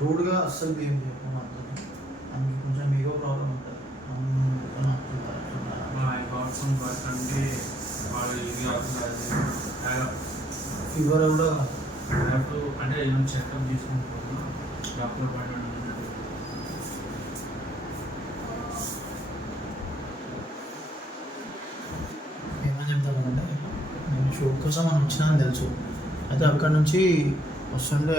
రూడ్గా అస్సలు బిహేవ్ చేయకుండా అందుకు కొంచెం ఈగో ప్రాబ్లం ఉంటుంది. ఫీవర్ కూడా అంటే చెకప్ తీసుకుంటున్నా డాక్టర్ పడ్డాడు. ఏమని చెప్తానంటే నేను షూట్ కోసం అని వచ్చినా అని తెలుసు. అయితే అక్కడ నుంచి వస్తుంటే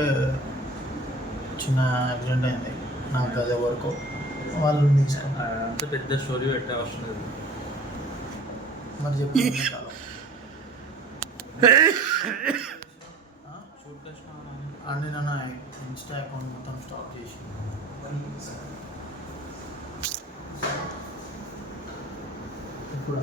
చిన్న యాక్సిడెంట్ అయింది నాకు. అదే వరకు వాళ్ళు తీసుకుని అంత పెద్ద స్టోరీ పెట్టే అవసరం లేదు. మరి చెప్పి అండి నన్ను ఇన్స్టా అకౌంట్ మొత్తం స్టాప్ చేసి ఇప్పుడు